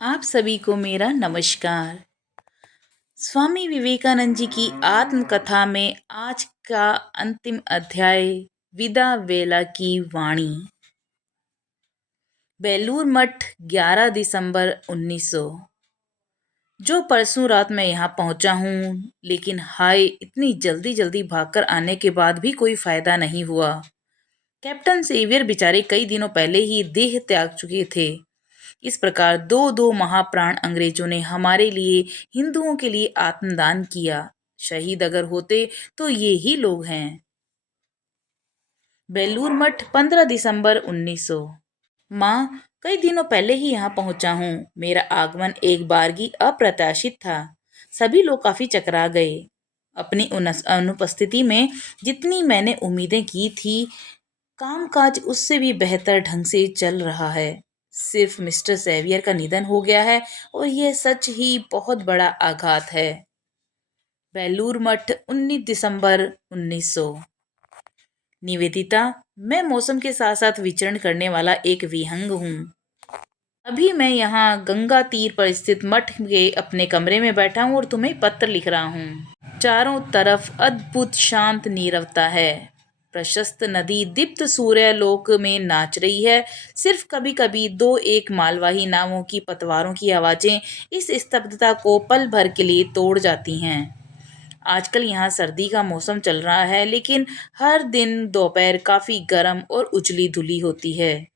आप सभी को मेरा नमस्कार। स्वामी विवेकानंद जी की आत्मकथा में आज का अंतिम अध्याय, विदा वेला की वाणी। बेलूर मठ 11 दिसंबर 1900। जो परसों रात मैं यहाँ पहुँचा हूँ, लेकिन हाय, इतनी जल्दी जल्दी भागकर आने के बाद भी कोई फायदा नहीं हुआ। कैप्टन सेवियर बेचारे कई दिनों पहले ही देह त्याग चुके थे। इस प्रकार दो दो महाप्राण अंग्रेजों ने हमारे लिए, हिंदुओं के लिए आत्मदान किया। शहीद अगर होते तो ये ही लोग हैं। बेलूर मठ 15 दिसंबर 1900। माँ, कई दिनों पहले ही यहाँ पहुंचा हूँ। मेरा आगमन एक बारगी अप्रत्याशित था। सभी लोग काफी चकरा गए। अपनी अनुपस्थिति में जितनी मैंने उम्मीदें की थी, कामकाज उससे भी बेहतर ढंग से चल रहा है। सिर्फ मिस्टर सेवियर का निधन हो गया है और यह सच ही बहुत बड़ा आघात है। बेलूर मठ 19 दिसंबर 1900। निवेदिता, मैं मौसम के साथ साथ विचरण करने वाला एक विहंग हूँ। अभी मैं यहाँ गंगा तीर पर स्थित मठ के अपने कमरे में बैठा हूँ और तुम्हें पत्र लिख रहा हूँ। चारों तरफ अद्भुत शांत नीरवता है। प्रशस्त नदी दीप्त सूर्यालोक में नाच रही है। सिर्फ कभी कभी दो एक मालवाही नावों की पतवारों की आवाजें इस स्तब्धता को पल भर के लिए तोड़ जाती हैं। आजकल यहाँ सर्दी का मौसम चल रहा है, लेकिन हर दिन दोपहर काफी गर्म और उजली धुली होती है।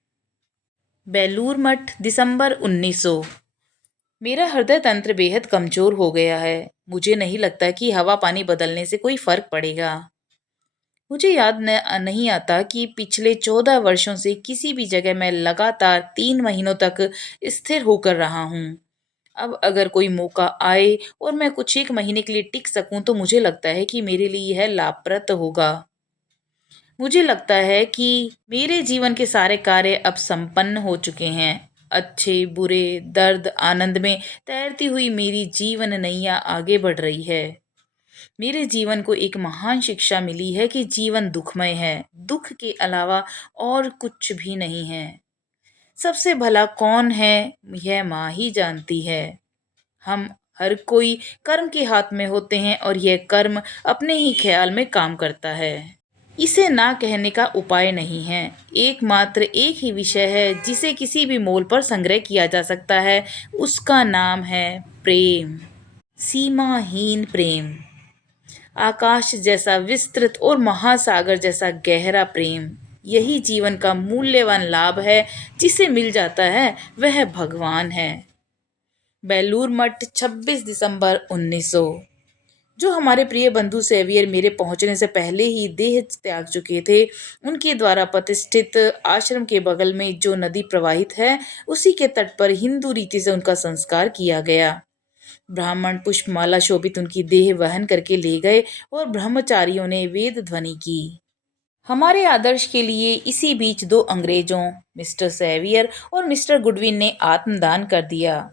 बेलूर मठ दिसंबर 1900। मेरा हृदय तंत्र बेहद कमजोर हो गया है। मुझे नहीं लगता कि हवा पानी बदलने से कोई फर्क पड़ेगा। मुझे नहीं आता कि पिछले 14 वर्षों से किसी भी जगह मैं लगातार 3 महीनों तक स्थिर होकर रहा हूँ। अब अगर कोई मौका आए और मैं कुछ एक महीने के लिए टिक सकूं, तो मुझे लगता है कि मेरे लिए यह लाभप्रद होगा। मुझे लगता है कि मेरे जीवन के सारे कार्य अब संपन्न हो चुके हैं। अच्छे बुरे, दर्द आनंद में तैरती हुई मेरी जीवन नैया आगे बढ़ रही है। मेरे जीवन को एक महान शिक्षा मिली है कि जीवन दुखमय है। दुख के अलावा और कुछ भी नहीं है। सबसे भला कौन है, यह माँ ही जानती है। हम हर कोई कर्म के हाथ में होते हैं और यह कर्म अपने ही ख्याल में काम करता है। इसे ना कहने का उपाय नहीं है। एकमात्र एक ही विषय है जिसे किसी भी मोल पर संग्रह किया जा सकता है। उसका नाम है प्रेम। सीमाहीन प्रेम। आकाश जैसा विस्तृत और महासागर जैसा गहरा प्रेम। यही जीवन का मूल्यवान लाभ है। जिसे मिल जाता है वह भगवान है। बेलूर मठ 26 दिसंबर 1900। जो हमारे प्रिय बंधु सेवियर मेरे पहुंचने से पहले ही देह त्याग चुके थे, उनके द्वारा प्रतिष्ठित आश्रम के बगल में जो नदी प्रवाहित है, उसी के तट पर हिंदू रीति से उनका संस्कार किया गया। ब्राह्मण पुष्पमाला शोभित उनकी देह वहन करके ले गए और ब्रह्मचारियों ने वेद ध्वनि की। हमारे आदर्श के लिए इसी बीच दो अंग्रेजों, मिस्टर सेवियर और मिस्टर गुडविन ने आत्मदान कर दिया।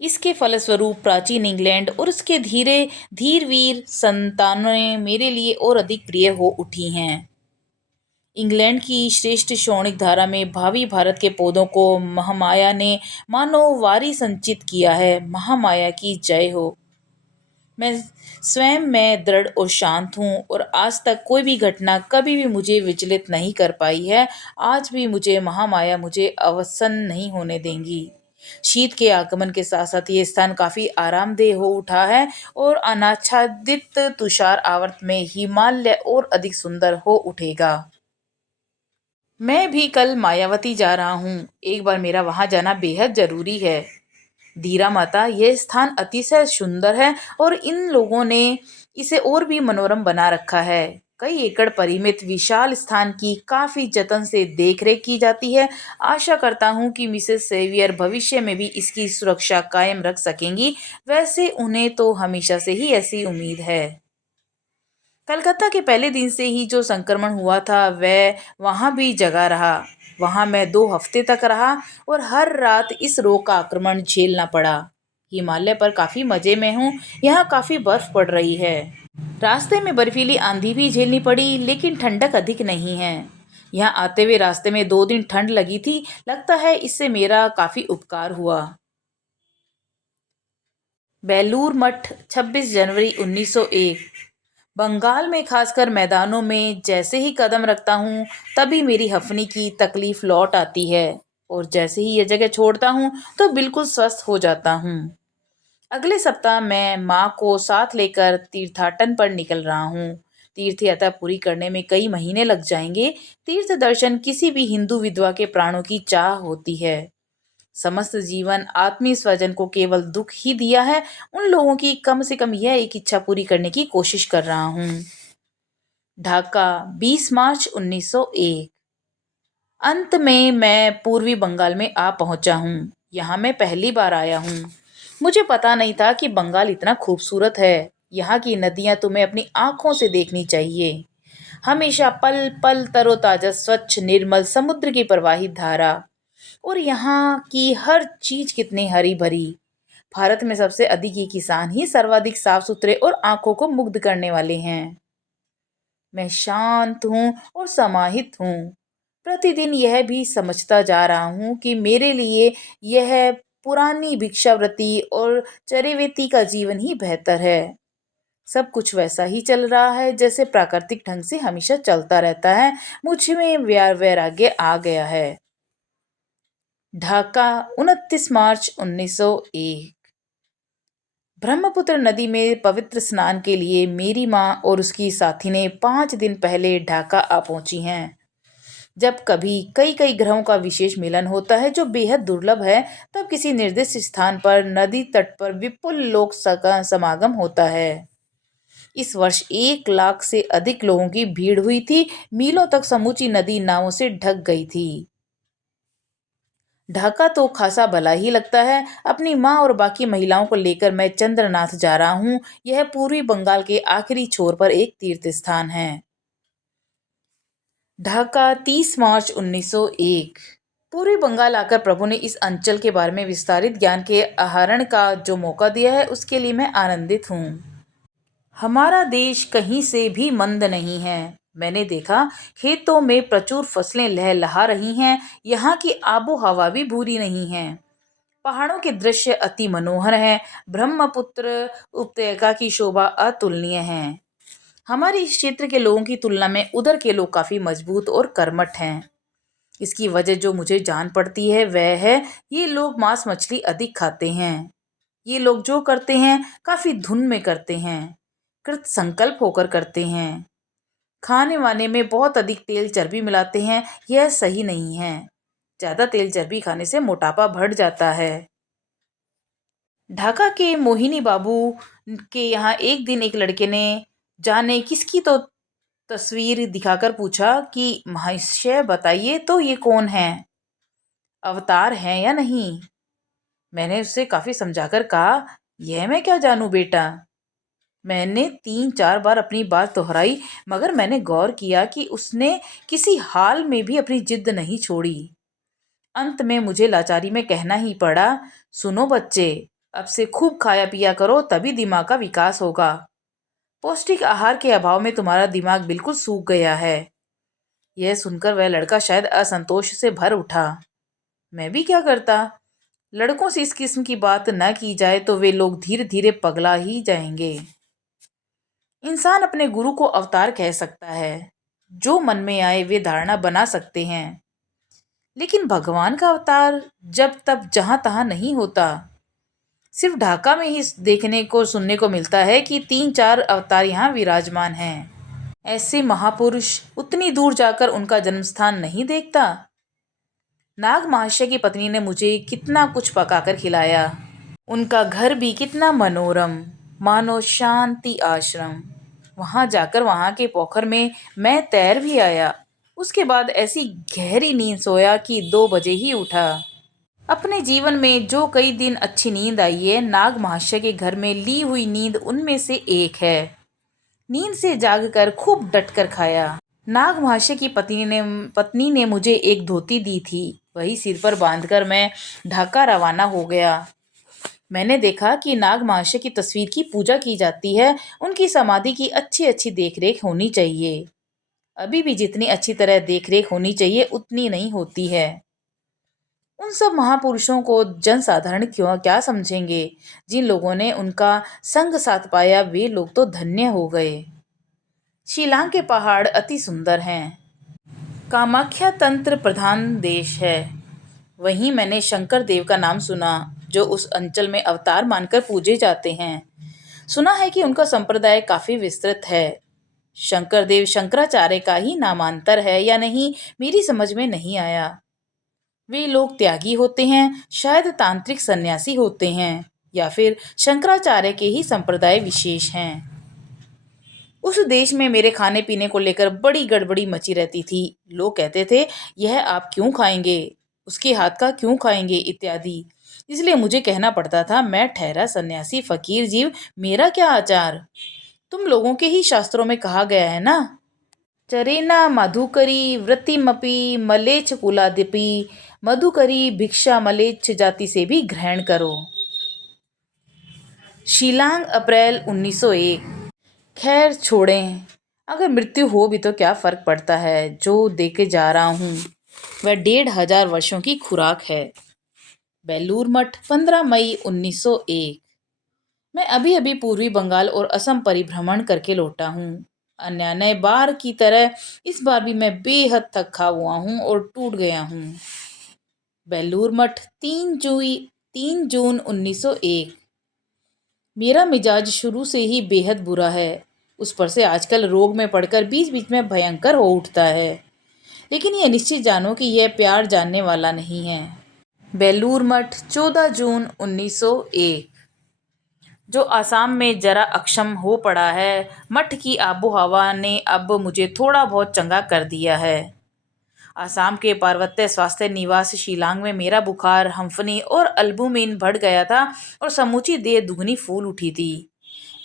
इसके फलस्वरूप प्राचीन इंग्लैंड और उसके धीरवीर संतानें मेरे लिए और अधिक प्रिय हो उठी हैं। इंग्लैंड की श्रेष्ठ शोणिक धारा में भावी भारत के पौधों को महामाया ने मानो वारी संचित किया है। महामाया की जय हो। मैं स्वयं मैं दृढ़ और शांत हूँ और आज तक कोई भी घटना कभी भी मुझे विचलित नहीं कर पाई है। आज भी मुझे महामाया मुझे अवसन्न नहीं होने देंगी। शीत के आगमन के साथ साथ ये स्थान काफी आरामदेह हो उठा है और अनाच्छादित तुषार आवर्त में हिमालय और अधिक सुंदर हो उठेगा। मैं भी कल मायावती जा रहा हूँ। एक बार मेरा वहां जाना बेहद जरूरी है। धीरा माता, यह स्थान अतिशय सुंदर है और इन लोगों ने इसे और भी मनोरम बना रखा है। कई एकड़ परिमित विशाल स्थान की काफी जतन से देखरेख की जाती है। आशा करता हूँ कि मिसेस सेवियर भविष्य में भी इसकी सुरक्षा कायम रख सकेंगी। वैसे उन्हें तो हमेशा से ही ऐसी उम्मीद है। कलकत्ता के पहले दिन से ही जो संक्रमण हुआ था वह वहां भी जगा रहा। वहां मैं 2 हफ्ते तक रहा और हर रात इस रोग का आक्रमण झेलना पड़ा। हिमालय पर काफी मजे में हूँ। यहाँ काफी बर्फ पड़ रही है। रास्ते में बर्फीली आंधी भी झेलनी पड़ी, लेकिन ठंडक अधिक नहीं है। यहाँ आते हुए रास्ते में 2 दिन ठंड लगी थी। लगता है इससे मेरा काफी उपकार हुआ। बेलूर मठ 26 जनवरी 1901। बंगाल में खासकर मैदानों में जैसे ही कदम रखता हूँ तभी मेरी हफ्नी की तकलीफ लौट आती है और जैसे ही ये जगह छोड़ता हूँ तो बिल्कुल स्वस्थ हो जाता हूँ। अगले सप्ताह मैं माँ को साथ लेकर तीर्थाटन पर निकल रहा हूँ। तीर्थ यात्रा पूरी करने में कई महीने लग जाएंगे। तीर्थ दर्शन किसी भी हिंदू विधवा के प्राणों की चाह होती है। समस्त जीवन आत्मीय स्वजन को केवल दुख ही दिया है, उन लोगों की कम से कम यह एक इच्छा पूरी करने की कोशिश कर रहा हूँ। ढाका 20 मार्च 1901। अंत में मैं पूर्वी बंगाल में आ पहुंचा हूँ। यहाँ मैं पहली बार आया हूँ। मुझे पता नहीं था कि बंगाल इतना खूबसूरत है। यहाँ की नदियाँ तुम्हें अपनी आंखों से देखनी चाहिए। हमेशा पल पल तरोताजा स्वच्छ निर्मल समुद्र की प्रवाहित धारा। और यहाँ की हर चीज कितनी हरी भरी। भारत में सबसे अधिक ये किसान ही सर्वाधिक साफ सुथरे और आंखों को मुग्ध करने वाले हैं। मैं शांत हूँ और समाहित हूँ। प्रतिदिन यह भी समझता जा रहा हूँ कि मेरे लिए यह पुरानी भिक्षावृत्ति और चरेवेती का जीवन ही बेहतर है। सब कुछ वैसा ही चल रहा है जैसे प्राकृतिक ढंग से हमेशा चलता रहता है। मुझ में वैराग्य आ गया है। ढाका 29 मार्च 1901। ब्रह्मपुत्र नदी में पवित्र स्नान के लिए मेरी माँ और उसकी साथी ने 5 दिन पहले ढाका आ पहुंची हैं। जब कभी कई कई ग्रहों का विशेष मिलन होता है जो बेहद दुर्लभ है, तब किसी निर्दिष्ट स्थान पर नदी तट पर विपुल लोक समागम होता है। इस वर्ष 1 लाख से अधिक लोगों की भीड़ हुई थी। मीलों तक समूची नदी नावों से ढक गई थी। ढाका तो खासा भला ही लगता है। अपनी माँ और बाकी महिलाओं को लेकर मैं चंद्रनाथ जा रहा हूँ। यह पूर्वी बंगाल के आखिरी छोर पर एक तीर्थ स्थान है। ढाका 30 मार्च 1901। पूर्वी बंगाल आकर प्रभु ने इस अंचल के बारे में विस्तारित ज्ञान के आहरण का जो मौका दिया है उसके लिए मैं आनंदित हूँ। हमारा देश कहीं से भी मंद नहीं है। मैंने देखा खेतों में प्रचुर फसलें लहलहा रही हैं। यहाँ की आबो हवा भी बुरी नहीं है। पहाड़ों के दृश्य अति मनोहर हैं। ब्रह्मपुत्र उपत्यका की शोभा अतुलनीय है। हमारे इस क्षेत्र के लोगों की तुलना में उधर के लोग काफी मजबूत और कर्मठ हैं। इसकी वजह जो मुझे जान पड़ती है वह है ये लोग मांस मछली अधिक खाते हैं। ये लोग जो करते हैं काफी धुन में करते हैं, कृत संकल्प होकर करते हैं। खाने वाने में बहुत अधिक तेल चर्बी मिलाते हैं। यह सही नहीं है। ज्यादा तेल चर्बी खाने से मोटापा बढ़ जाता है। ढाका के मोहिनी बाबू के यहाँ एक दिन एक लड़के ने जाने किसकी तो तस्वीर दिखाकर पूछा कि महाशय बताइए तो ये कौन है, अवतार हैं या नहीं। मैंने उससे काफी समझाकर कहा यह मैं क्या जानूं बेटा। मैंने 3-4 बार अपनी बात दोहराई मगर मैंने गौर किया कि उसने किसी हाल में भी अपनी जिद नहीं छोड़ी। अंत में मुझे लाचारी में कहना ही पड़ा, सुनो बच्चे, अब से खूब खाया पिया करो तभी दिमाग का विकास होगा। पौष्टिक आहार के अभाव में तुम्हारा दिमाग बिल्कुल सूख गया है। यह सुनकर वह लड़का शायद असंतोष से भर उठा। मैं भी क्या करता। लड़कों से इस किस्म की बात न की जाए तो वे लोग धीरे धीरे पगला ही जाएंगे। इंसान अपने गुरु को अवतार कह सकता है। जो मन में आए वे धारणा बना सकते हैं, लेकिन भगवान का अवतार जब तब जहां तहां नहीं होता। सिर्फ ढाका में ही देखने को सुनने को मिलता है कि 3-4 अवतार यहाँ विराजमान हैं। ऐसे महापुरुष उतनी दूर जाकर उनका जन्मस्थान नहीं देखता। नाग महाशय की पत्नी ने मुझे कितना कुछ पकाकर खिलाया। उनका घर भी कितना मनोरम, मानो शांति आश्रम। वहां जाकर वहां के पोखर में मैं तैर भी आया। उसके बाद ऐसी गहरी नींद सोया कि 2 बजे ही उठा। अपने जीवन में जो कई दिन अच्छी नींद आई है, नाग महाशय के घर में ली हुई नींद उनमें से एक है। नींद से जागकर खूब डटकर खाया। नाग महाशय की पत्नी ने मुझे एक धोती दी थी। वही सिर पर बांधकर मैं ढाका रवाना हो गया। मैंने देखा कि नाग महाशय की तस्वीर की पूजा की जाती है। उनकी समाधि की अच्छी अच्छी देखरेख होनी चाहिए। अभी भी जितनी अच्छी तरह देखरेख होनी चाहिए उतनी नहीं होती है। उन सब महापुरुषों को जनसाधारण क्यों क्या समझेंगे? जिन लोगों ने उनका संग साथ पाया वे लोग तो धन्य हो गए। शिलांग के पहाड़ अति सुंदर हैं। कामाख्या तंत्र प्रधान देश है। वहीं मैंने शंकर देव का नाम सुना, जो उस अंचल में अवतार मानकर पूजे जाते हैं। सुना है कि उनका संप्रदाय काफी विस्तृत है। शंकर देव शंकराचार्य का ही नामांतर है या नहीं, मेरी समझ में नहीं आया। वे लोग त्यागी होते हैं, शायद तांत्रिक सन्यासी होते हैं, या फिर शंकराचार्य के ही संप्रदाय विशेष हैं। उस देश में मेरे खाने पीने को लेकर बड़ी गड़बड़ी मची रहती थी। लोग कहते थे, यह आप क्यों खाएंगे, उसके हाथ का क्यों खाएंगे इत्यादि। इसलिए मुझे कहना पड़ता था, मैं ठहरा सन्यासी फकीर जीव, मेरा क्या आचार। तुम लोगों के ही शास्त्रों में कहा गया है ना, चरेना मधुकरी वृत्तिमपि मलेच्छ कुलादिपि, मधुकरी भिक्षा मलेच्छ जाति से भी ग्रहण करो। शिलांग अप्रैल 1901। खैर छोड़ें, अगर मृत्यु हो भी तो क्या फर्क पड़ता है। जो देके जा रहा हूँ वह 1500 वर्षों की खुराक है। बेलूर मठ 15 मई 1901। मैं अभी अभी पूर्वी बंगाल और असम परिभ्रमण करके लौटा हूँ। अन्य बार की तरह इस बार भी मैं बेहद थका हुआ हूँ और टूट गया हूँ। बेलूर मठ 3 जून 1901। मेरा मिजाज शुरू से ही बेहद बुरा है। उस पर से आजकल रोग में पड़कर बीच बीच में भयंकर हो उठता है। लेकिन यह निश्चित जानो कि यह प्यार जानने वाला नहीं है। बेलूर मठ 14 जून 1901। जो आसाम में जरा अक्षम हो पड़ा है, मठ की आबो हवा ने अब मुझे थोड़ा बहुत चंगा कर दिया है। आसाम के पार्वत्य स्वास्थ्य निवास शिलांग में मेरा बुखार, हम्फनी और अल्बुमिन बढ़ गया था और समूची देह दुगनी फूल उठी थी।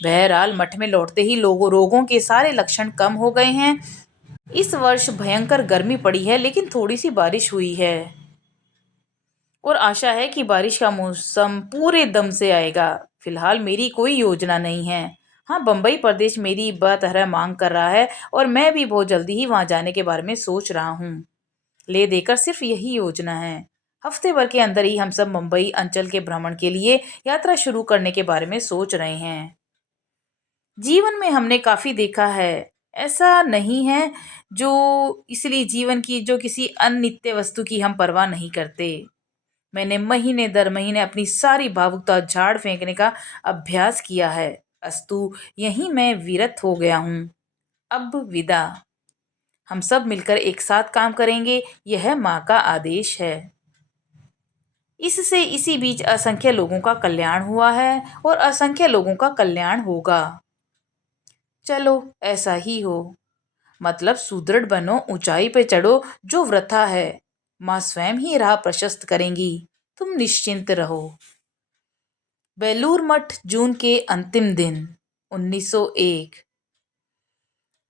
बहरहाल मठ में लौटते ही रोगों के सारे लक्षण कम हो गए हैं। इस वर्ष भयंकर गर्मी पड़ी है, लेकिन थोड़ी सी बारिश हुई है और आशा है कि बारिश का मौसम पूरे दम से आएगा। फिलहाल मेरी कोई योजना नहीं है। हाँ, बम्बई प्रदेश मेरी बतहरा मांग कर रहा है और मैं भी बहुत जल्दी ही वहां जाने के बारे में सोच रहा हूँ। ले देकर सिर्फ यही योजना है। हफ्ते भर के अंदर ही हम सब मुंबई अंचल के भ्रमण के लिए यात्रा शुरू करने के बारे में सोच रहे हैं। जीवन में हमने काफी देखा है, ऐसा नहीं है जो इसलिए जीवन की जो किसी अनित्य वस्तु की हम परवाह नहीं करते। मैंने महीने दर महीने अपनी सारी भावुकता झाड़ फेंकने का अभ्यास किया है। अस्तु यहीं मैं विरत हो गया हूँ। अब विदा। हम सब मिलकर एक साथ काम करेंगे, यह माँ का आदेश है। इससे इसी बीच असंख्य लोगों का कल्याण हुआ है और असंख्य लोगों का कल्याण होगा। चलो ऐसा ही हो। मतलब सुदृढ़ बनो, ऊंचाई पे चढ़ो, जो वृथा है माँ स्वयं ही राह प्रशस्त करेंगी। तुम निश्चिंत रहो। बेलूर मठ जून के अंतिम दिन 1901।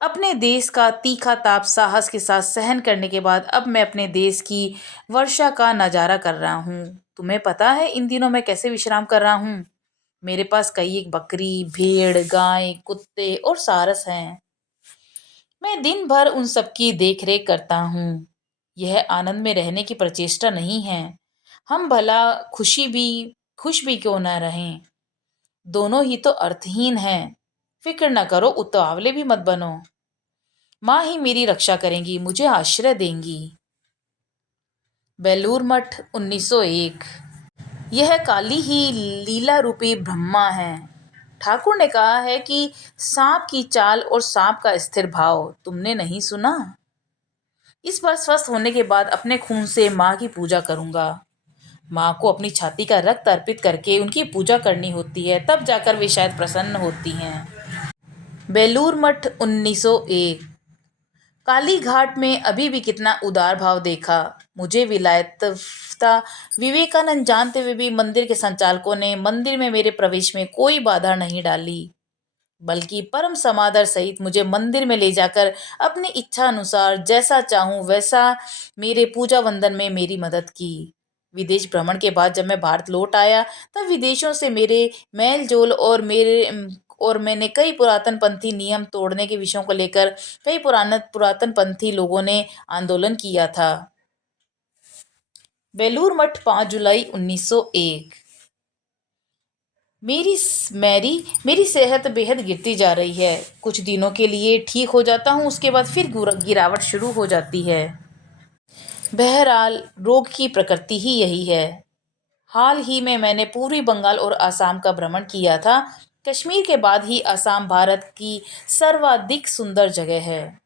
अपने देश का तीखा ताप साहस के साथ सहन करने के बाद अब मैं अपने देश की वर्षा का नज़ारा कर रहा हूँ। तुम्हें पता है इन दिनों मैं कैसे विश्राम कर रहा हूँ? मेरे पास कई एक बकरी, भेड़, गाय, कुत्ते और सारस हैं। मैं दिन भर उन सबकी देख रेख करता हूँ। यह आनंद में रहने की प्रचेष्टा नहीं है। हम भला खुश भी क्यों न रहें। दोनों ही तो अर्थहीन हैं। फिक्र न करो, उतावले भी मत बनो। माँ ही मेरी रक्षा करेंगी, मुझे आश्रय देंगी। बेलूर मठ 1901। यह काली ही लीला रूपी ब्रह्मा है। ठाकुर ने कहा है कि सांप की चाल और सांप का स्थिर भाव तुमने नहीं सुना? इस बार स्वस्थ होने के बाद अपने खून से माँ की पूजा करूंगा। माँ को अपनी छाती का रक्त अर्पित करके उनकी पूजा करनी होती है, तब जाकर वे शायद प्रसन्न होती हैं। बेलूर मठ 1901। काली घाट में अभी भी कितना उदार भाव देखा। मुझे विलायतता विवेकानंद जानते हुए भी मंदिर के संचालकों ने मंदिर में मेरे प्रवेश में कोई बाधा नहीं डाली, बल्कि परम समादर सहित मुझे मंदिर में ले जाकर अपनी इच्छा अनुसार जैसा चाहूं वैसा मेरे पूजा वंदन में मेरी मदद की। विदेश भ्रमण के बाद जब मैं भारत लौट आया, तब विदेशों से मेरे मेल जोल और मैंने कई पुरातन पंथी नियम तोड़ने के विषयों को लेकर कई पुरातन पंथी लोगों ने आंदोलन किया था। बेलूर मठ 5 जुलाई 1901। मेरी मैरी मेरी सेहत बेहद गिरती जा रही है। कुछ दिनों के लिए ठीक हो जाता हूँ, उसके बाद फिर गिरावट शुरू हो जाती है। बहरहाल रोग की प्रकृति ही यही है। हाल ही में मैंने पूर्वी बंगाल और असम का भ्रमण किया था। कश्मीर के बाद ही असम भारत की सर्वाधिक सुंदर जगह है,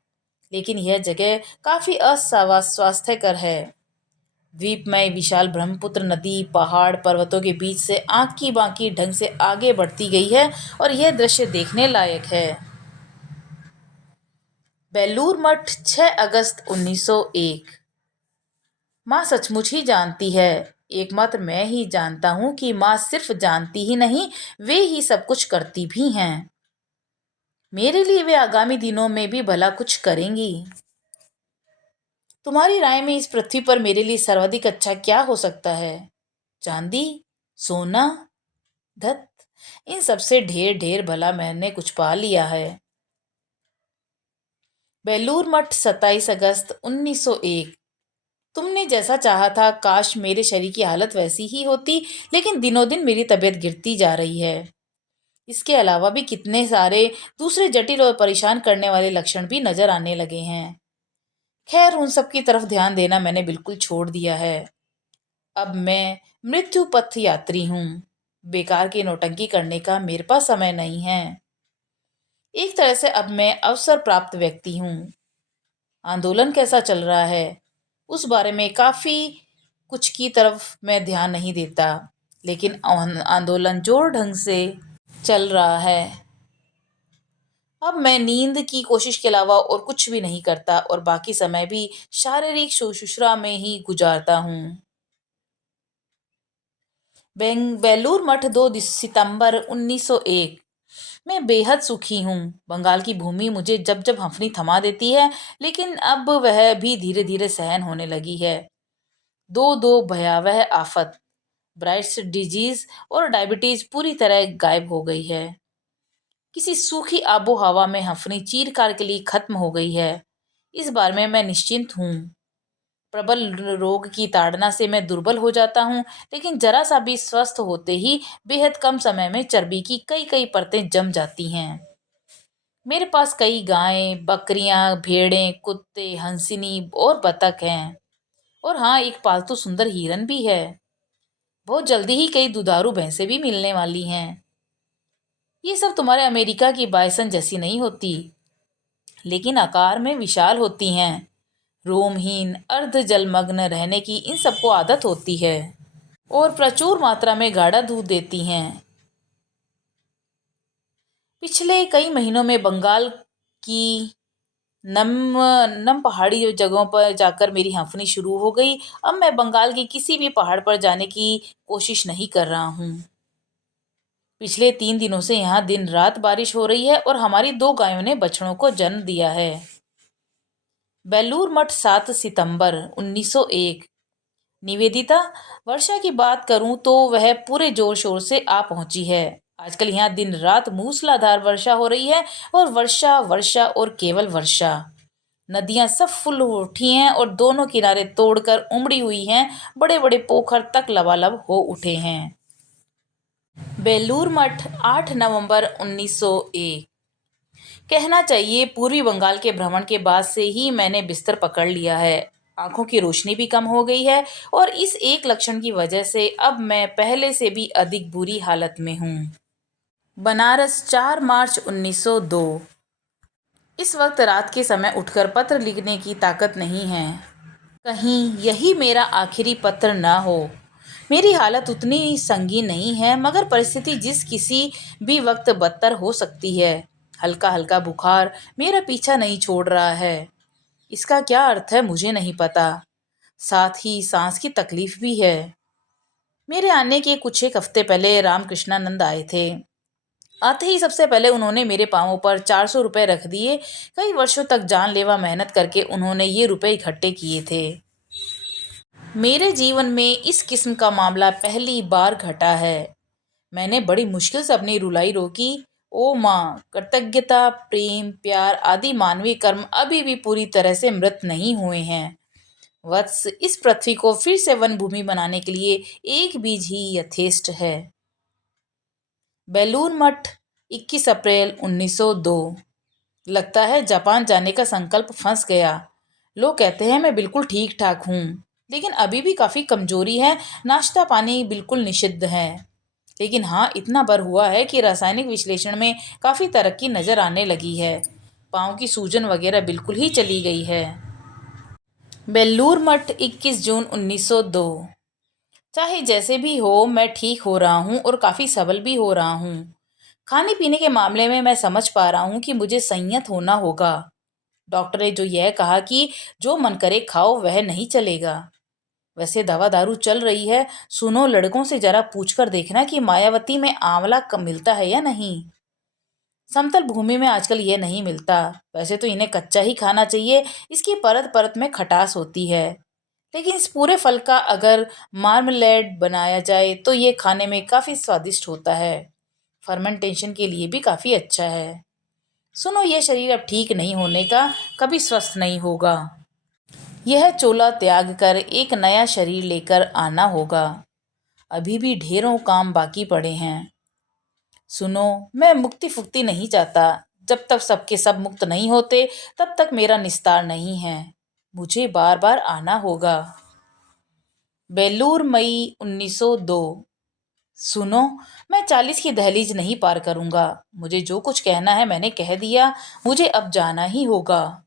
लेकिन यह जगह काफ़ी अस्वास्थ्यकर है। द्वीपमय विशाल ब्रह्मपुत्र नदी पहाड़ पर्वतों के बीच से आंकी बांकी ढंग से आगे बढ़ती गई है और यह दृश्य देखने लायक है। बेलूर मठ 6 अगस्त 1901। माँ सचमुच ही जानती है। एकमात्र मैं ही जानता हूँ कि माँ सिर्फ जानती ही नहीं, वे ही सब कुछ करती भी हैं। मेरे लिए वे आगामी दिनों में भी भला कुछ करेंगी। तुम्हारी राय में इस पृथ्वी पर मेरे लिए सर्वाधिक अच्छा क्या हो सकता है? चांदी, सोना, धत, इन सबसे ढेर ढेर भला मैंने कुछ पा लिया है। बेलूर मठ 27 अगस्त 1901। तुमने जैसा चाहा था, काश मेरे शरीर की हालत वैसी ही होती, लेकिन दिनों दिन मेरी तबीयत गिरती जा रही है। इसके अलावा भी कितने सारे दूसरे जटिल और परेशान करने वाले लक्षण भी नजर आने लगे हैं। खैर, उन सब की तरफ ध्यान देना मैंने बिल्कुल छोड़ दिया है। अब मैं मृत्यु पथ यात्री हूँ। बेकार की नौटंकी करने का मेरे पास समय नहीं है। एक तरह से अब मैं अवसर प्राप्त व्यक्ति हूँ। आंदोलन कैसा चल रहा है, उस बारे में काफी कुछ की तरफ मैं ध्यान नहीं देता, लेकिन आंदोलन जोर ढंग से चल रहा है। अब मैं नींद की कोशिश के अलावा और कुछ भी नहीं करता और बाकी समय भी शारीरिक शुश्रूषा में ही गुजारता हूँ। बेलूर मठ 2 सितंबर 1901। मैं बेहद सुखी हूँ। बंगाल की भूमि मुझे जब जब हंफनी थमा देती है, लेकिन अब वह भी धीरे धीरे सहन होने लगी है। दो दो भयावह आफत, ब्राइट्स डिजीज और डायबिटीज पूरी तरह गायब हो गई है। किसी सूखी आबो हवा में हंफनी चीरकार के लिए खत्म हो गई है। इस बार में मैं निश्चिंत हूँ। प्रबल रोग की ताड़ना से मैं दुर्बल हो जाता हूँ, लेकिन जरा सा भी स्वस्थ होते ही बेहद कम समय में चर्बी की कई कई परतें जम जाती हैं। मेरे पास कई गायें, बकरियां, भेड़ें, कुत्ते, हंसिनी और बतख हैं। और हाँ, एक पालतू सुंदर हिरन भी है। बहुत जल्दी ही कई दुधारू भैंसें भी मिलने वाली हैं। ये सब तुम्हारे अमेरिका की बायसन जैसी नहीं होती, लेकिन आकार में विशाल होती हैं। रोमहीन अर्ध जलमग्न रहने की इन सबको आदत होती है और प्रचुर मात्रा में गाढ़ा दूध देती हैं। पिछले कई महीनों में बंगाल की नम नम पहाड़ी जगहों पर जाकर मेरी हंफनी शुरू हो गई। अब मैं बंगाल के किसी भी पहाड़ पर जाने की कोशिश नहीं कर रहा हूँ। पिछले 3 दिनों से यहाँ दिन रात बारिश हो रही है और हमारी 2 गायों ने बछड़ों को जन्म दिया है। बेलूर मठ 7 सितंबर 1901। निवेदिता, वर्षा की बात करूं तो वह पूरे जोर शोर से आ पहुंची है। आजकल यहाँ दिन रात मूसलाधार वर्षा हो रही है और वर्षा वर्षा और केवल वर्षा। नदियां सब फुल उठी हैं और दोनों किनारे तोड़कर उमड़ी हुई हैं। बड़े बड़े पोखर तक लबालब हो उठे हैं। बेलूर मठ 8 नवंबर 1901। कहना चाहिए पूर्वी बंगाल के भ्रमण के बाद से ही मैंने बिस्तर पकड़ लिया है। आंखों की रोशनी भी कम हो गई है और इस एक लक्षण की वजह से अब मैं पहले से भी अधिक बुरी हालत में हूँ। बनारस 4 मार्च 1902। इस वक्त रात के समय उठकर पत्र लिखने की ताकत नहीं है। कहीं यही मेरा आखिरी पत्र ना हो। मेरी हालत उतनी संगीन नहीं है, मगर परिस्थिति जिस किसी भी वक्त बदतर हो सकती है। हल्का हल्का बुखार मेरा पीछा नहीं छोड़ रहा है। इसका क्या अर्थ है मुझे नहीं पता। साथ ही सांस की तकलीफ भी है। मेरे आने के कुछ एक हफ्ते पहले रामकृष्णानंद आए थे। आते ही सबसे पहले उन्होंने मेरे पाँवों पर 400 रुपये रख दिए। कई वर्षों तक जानलेवा मेहनत करके उन्होंने ये रुपए इकट्ठे किए थे। मेरे जीवन में इस किस्म का मामला पहली बार घटा है। मैंने बड़ी मुश्किल से अपनी रुलाई रोकी। ओ माँ, कृतज्ञता, प्रेम, प्यार आदि मानवीय कर्म अभी भी पूरी तरह से मृत नहीं हुए हैं। वत्स, इस पृथ्वी को फिर से वन भूमि बनाने के लिए एक बीज ही यथेष्ट है। बेलूर मठ, 21 अप्रैल 1902। लगता है जापान जाने का संकल्प फंस गया। लोग कहते हैं मैं बिल्कुल ठीक ठाक हूँ, लेकिन अभी भी काफ़ी कमजोरी है। नाश्ता पानी बिल्कुल निषिद्ध है। लेकिन हाँ, इतना बर हुआ है कि रासायनिक विश्लेषण में काफ़ी तरक्की नज़र आने लगी है। पाँव की सूजन वगैरह बिल्कुल ही चली गई है। बेल्लूर मठ, 21 जून 1902। चाहे जैसे भी हो, मैं ठीक हो रहा हूँ और काफ़ी सबल भी हो रहा हूँ। खाने पीने के मामले में मैं समझ पा रहा हूँ कि मुझे संयत होना होगा। डॉक्टर ने जो यह कहा कि जो मन करे खाओ, वह नहीं चलेगा। वैसे दवा दारू चल रही है। सुनो, लड़कों से जरा पूछकर देखना कि मायावती में आंवला कब मिलता है या नहीं। समतल भूमि में आजकल ये नहीं मिलता। वैसे तो इन्हें कच्चा ही खाना चाहिए, इसकी परत परत में खटास होती है। लेकिन इस पूरे फल का अगर मार्मलेड बनाया जाए तो ये खाने में काफ़ी स्वादिष्ट होता है। फर्मेंटेशन के लिए भी काफ़ी अच्छा है। सुनो, ये शरीर अब ठीक नहीं होने का, कभी स्वस्थ नहीं होगा। यह चोला त्याग कर एक नया शरीर लेकर आना होगा। अभी भी ढेरों काम बाकी पड़े हैं। सुनो, मैं मुक्ति फुक्ति नहीं चाहता। जब तक सबके सब मुक्त नहीं होते, तब तक मेरा निस्तार नहीं है। मुझे बार बार आना होगा। बेलूर, मई 1902। सुनो, मैं 40 की दहलीज नहीं पार करूंगा। मुझे जो कुछ कहना है मैंने कह दिया। मुझे अब जाना ही होगा।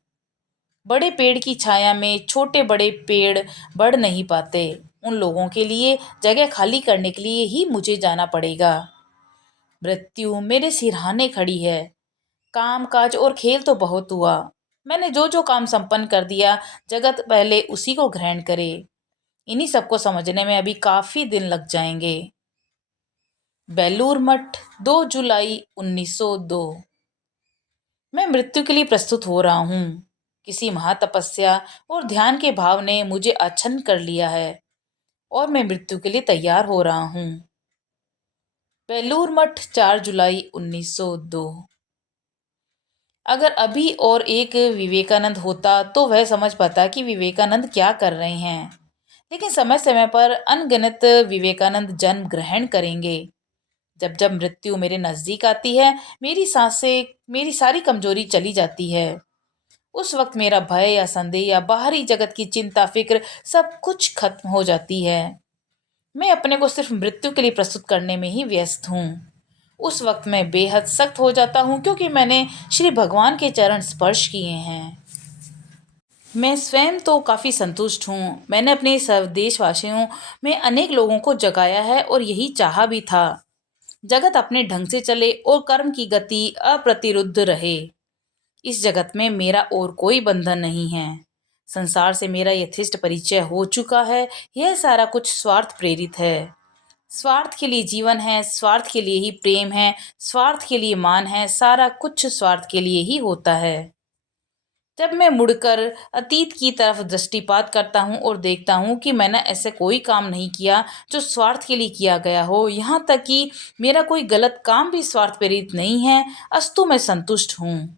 बड़े पेड़ की छाया में छोटे बड़े पेड़ बढ़ नहीं पाते। उन लोगों के लिए जगह खाली करने के लिए ही मुझे जाना पड़ेगा। मृत्यु मेरे सिरहाने खड़ी है। काम काज और खेल तो बहुत हुआ। मैंने जो जो काम संपन्न कर दिया, जगत पहले उसी को ग्रहण करे। इन्हीं सबको समझने में अभी काफी दिन लग जाएंगे। बेलूर मठ, 2 जुलाई 1902। मैं मृत्यु के लिए प्रस्तुत हो रहा हूँ। किसी महातपस्या और ध्यान के भाव ने मुझे आच्छन्न कर लिया है और मैं मृत्यु के लिए तैयार हो रहा हूँ। बेलूर मठ, 4 जुलाई 1902। अगर अभी और एक विवेकानंद होता तो वह समझ पाता कि विवेकानंद क्या कर रहे हैं। लेकिन समय समय पर अनगिनत विवेकानंद जन्म ग्रहण करेंगे। जब जब मृत्यु मेरे नज़दीक आती है, मेरी सांसें, मेरी सारी कमजोरी चली जाती है। उस वक्त मेरा भय या संदेह या बाहरी जगत की चिंता फिक्र सब कुछ खत्म हो जाती है। मैं अपने को सिर्फ मृत्यु के लिए प्रस्तुत करने में ही व्यस्त हूँ। उस वक्त मैं बेहद सख्त हो जाता हूँ, क्योंकि मैंने श्री भगवान के चरण स्पर्श किए हैं। मैं स्वयं तो काफ़ी संतुष्ट हूँ। मैंने अपने स्वदेशवासियों में अनेक लोगों को जगाया है और यही चाहा भी था। जगत अपने ढंग से चले और कर्म की गति अप्रतिरुद्ध रहे। इस जगत में मेरा और कोई बंधन नहीं है। संसार से मेरा यथेष्ट परिचय हो चुका है। यह सारा कुछ स्वार्थ प्रेरित है। स्वार्थ के लिए जीवन है, स्वार्थ के लिए ही प्रेम है, स्वार्थ के लिए मान है। सारा कुछ स्वार्थ के लिए ही होता है। जब मैं मुड़कर अतीत की तरफ दृष्टिपात करता हूँ और देखता हूँ कि मैंने ऐसे कोई काम नहीं किया जो स्वार्थ के लिए किया गया हो, यहाँ तक कि मेरा कोई गलत काम भी स्वार्थ प्रेरित नहीं है, अस्तु मैं संतुष्ट हूँ।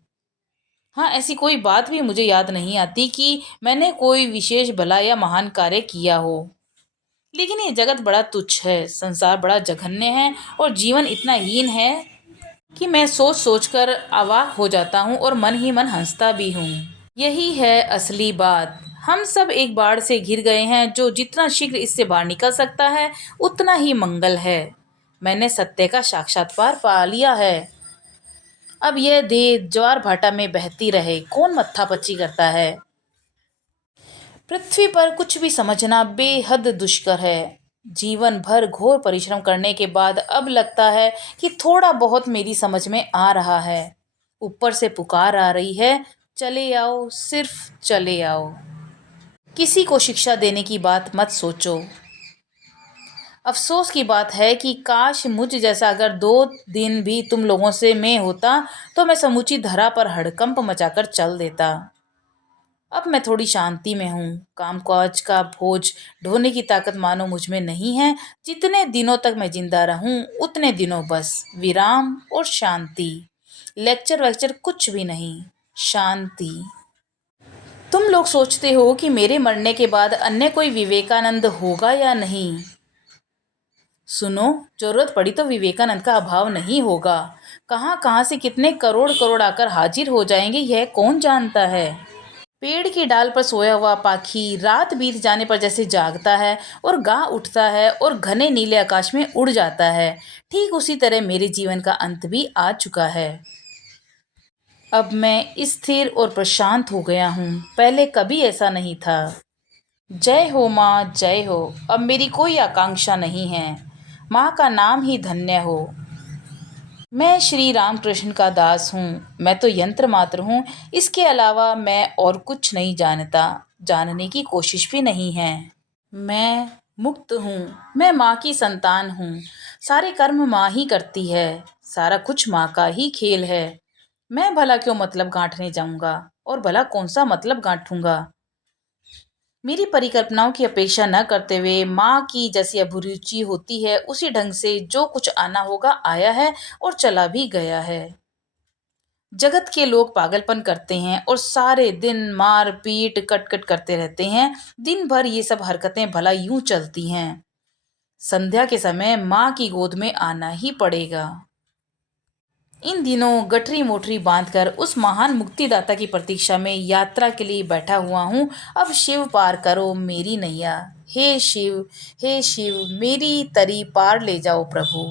हाँ, ऐसी कोई बात भी मुझे याद नहीं आती कि मैंने कोई विशेष भला या महान कार्य किया हो। लेकिन ये जगत बड़ा तुच्छ है, संसार बड़ा जघन्य है और जीवन इतना हीन है कि मैं सोच सोच कर अवाक हो जाता हूँ और मन ही मन हंसता भी हूँ। यही है असली बात। हम सब एक बाढ़ से घिर गए हैं। जो जितना शीघ्र इससे बाहर निकल सकता है, उतना ही मंगल है। मैंने सत्य का साक्षात्कार पा लिया है। अब यह देह ज्वार भाटा में बहती रहे, कौन मत्थापच्ची करता है। पृथ्वी पर कुछ भी समझना बेहद दुष्कर है। जीवन भर घोर परिश्रम करने के बाद अब लगता है कि थोड़ा बहुत मेरी समझ में आ रहा है। ऊपर से पुकार आ रही है, चले आओ, सिर्फ चले आओ। किसी को शिक्षा देने की बात मत सोचो। अफसोस की बात है कि काश मुझ जैसा अगर 2 दिन भी तुम लोगों से मैं होता, तो मैं समूची धरा पर हड़कंप मचाकर चल देता। अब मैं थोड़ी शांति में हूँ। काम काज का बोझ ढोने की ताकत मानो मुझ में नहीं है। जितने दिनों तक मैं जिंदा रहूं, उतने दिनों बस विराम और शांति। लेक्चर वेक्चर कुछ भी नहीं, शांति। तुम लोग सोचते हो कि मेरे मरने के बाद अन्य कोई विवेकानंद होगा या नहीं? सुनो, जरूरत पड़ी तो विवेकानंद का अभाव नहीं होगा। कहाँ कहाँ से कितने करोड़ करोड़ आकर हाजिर हो जाएंगे, यह कौन जानता है। पेड़ की डाल पर सोया हुआ पाखी रात बीत जाने पर जैसे जागता है और गा उठता है और घने नीले आकाश में उड़ जाता है, ठीक उसी तरह मेरे जीवन का अंत भी आ चुका है। अब मैं स्थिर और प्रशांत हो गया हूँ, पहले कभी ऐसा नहीं था। जय हो माँ, जय हो। अब मेरी कोई आकांक्षा नहीं है। माँ का नाम ही धन्य हो। मैं श्री रामकृष्ण का दास हूँ। मैं तो यंत्र मात्र हूँ। इसके अलावा मैं और कुछ नहीं जानता, जानने की कोशिश भी नहीं है। मैं मुक्त हूँ। मैं माँ की संतान हूँ। सारे कर्म माँ ही करती है। सारा कुछ माँ का ही खेल है। मैं भला क्यों मतलब गांठने जाऊंगा, और भला कौन सा मतलब गांठूंगा। मेरी परिकल्पनाओं की अपेक्षा न करते हुए माँ की जैसी अभिरुचि होती है, उसी ढंग से जो कुछ आना होगा आया है और चला भी गया है। जगत के लोग पागलपन करते हैं और सारे दिन मार पीट कटकट करते रहते हैं। दिन भर ये सब हरकतें भला यूं चलती हैं। संध्या के समय माँ की गोद में आना ही पड़ेगा। इन दिनों गठरी मोटरी बांधकर उस महान मुक्तिदाता की प्रतीक्षा में यात्रा के लिए बैठा हुआ हूँ। अब शिव पार करो मेरी नैया। हे शिव, हे शिव, मेरी तरी पार ले जाओ प्रभु।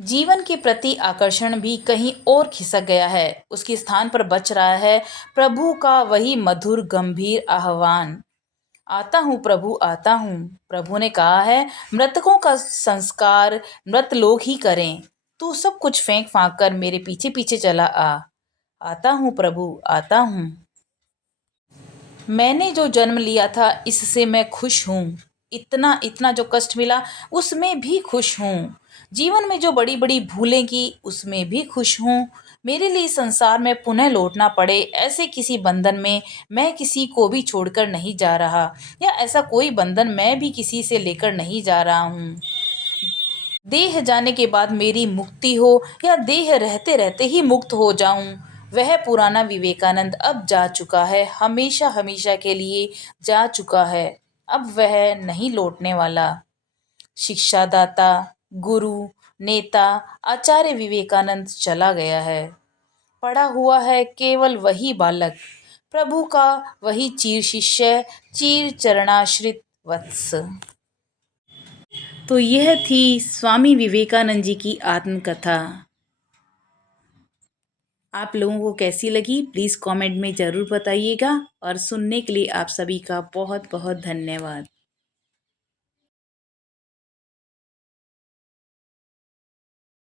जीवन के प्रति आकर्षण भी कहीं और खिसक गया है। उसके स्थान पर बच रहा है प्रभु का वही मधुर गंभीर आह्वान। आता हूँ प्रभु, आता हूँ। प्रभु ने कहा है, मृतकों का संस्कार मृत लोग ही करें। तू सब कुछ फेंक फांक कर मेरे पीछे पीछे चला आ। आता हूँ प्रभु, आता हूँ। मैंने जो जन्म लिया था इससे मैं खुश हूँ। इतना इतना जो कष्ट मिला उसमें भी खुश हूँ। जीवन में जो बड़ी बड़ी भूलें की उसमें भी खुश हूँ। मेरे लिए इस संसार में पुनः लौटना पड़े ऐसे किसी बंधन में मैं किसी को भी छोड़कर नहीं जा रहा, या ऐसा कोई बंधन मैं भी किसी से लेकर नहीं जा रहा हूँ। देह जाने के बाद मेरी मुक्ति हो या देह रहते रहते ही मुक्त हो जाऊं, वह पुराना विवेकानंद अब जा चुका है, हमेशा हमेशा के लिए जा चुका है। अब वह नहीं लौटने वाला। शिक्षादाता, गुरु, नेता, आचार्य विवेकानंद चला गया है। पड़ा हुआ है केवल वही बालक, प्रभु का वही चीर शिष्य, चीर चरणाश्रित वत्स। तो यह थी स्वामी विवेकानंद जी की आत्मकथा। आप लोगों को कैसी लगी प्लीज़ कमेंट में ज़रूर बताइएगा, और सुनने के लिए आप सभी का बहुत बहुत धन्यवाद।